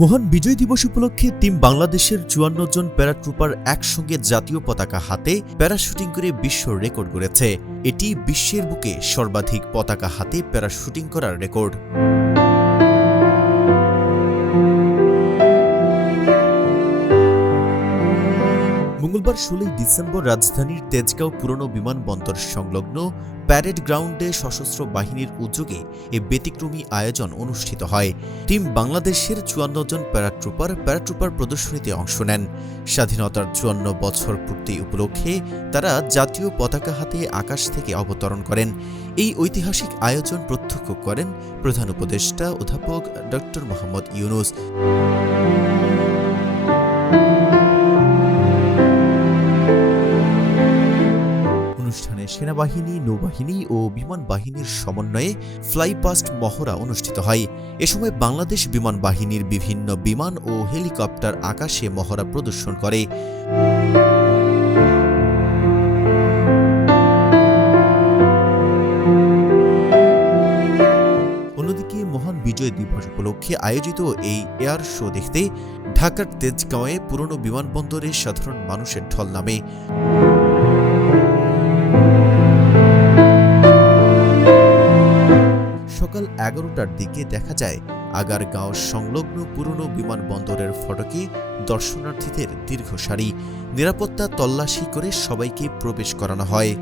মহান বিজয় দিবস উপলক্ষে টিম বাংলাদেশের ৫৪ জন প্যারাট্রুপার একসঙ্গে জাতীয় পতাকা হাতে প্যারাশুটিং করে বিশ্ব রেকর্ড গড়েছে। এটি বিশ্বের বুকে সর্বাধিক পতাকা হাতে প্যারাশুটিং করার রেকর্ড। মঙ্গলবার ১৬ ডিসেম্বর রাজধানীর তেজগাঁও পুরনো বিমানবন্দর সংলগ্ন প্যারেড গ্রাউন্ডে সশস্ত্র বাহিনীর উদ্যোগে এ ব্যতিক্রমী আয়োজন অনুষ্ঠিত হয়। টিম বাংলাদেশের ৫৪ জন প্যারাট্রুপার প্রদর্শনীতে অংশ নেন। স্বাধীনতার ৫৪ বছর পূর্তি উপলক্ষে তারা জাতীয় পতাকা হাতে আকাশ থেকে অবতরণ করেন। এই ঐতিহাসিক আয়োজন প্রত্যক্ষ করেন প্রধান উপদেষ্টা অধ্যাপক ড. মোহাম্মদ ইউনূস। অনুষ্ঠানে সেনাবাহিনী, নৌবাহিনী ও বিমান বাহিনীর সমন্বয়ে ফ্লাইপাস্ট মহড়া অনুষ্ঠিত হয়। এ সময় বাংলাদেশ বিমান বাহিনীর বিভিন্ন বিমান ও হেলিকপ্টার আকাশে মহড়া প্রদর্শন করে। অন্যদিকে মহান বিজয় দিবস উপলক্ষে আয়োজিত এই এয়ার শো দেখতে ঢাকার তেজগাঁওয়ে পুরনো বিমানবন্দরে সাধারণ মানুষের ঢল নামে। সকাল ১১টার দিকে দেখা যায় আগারগাঁও সংলগ্ন পুরনো বিমানবন্দরের ফটকে দর্শনার্থীদের দীর্ঘ সারি। নিরাপত্তা তল্লাশি করে সবাইকে প্রবেশ করানো হয়।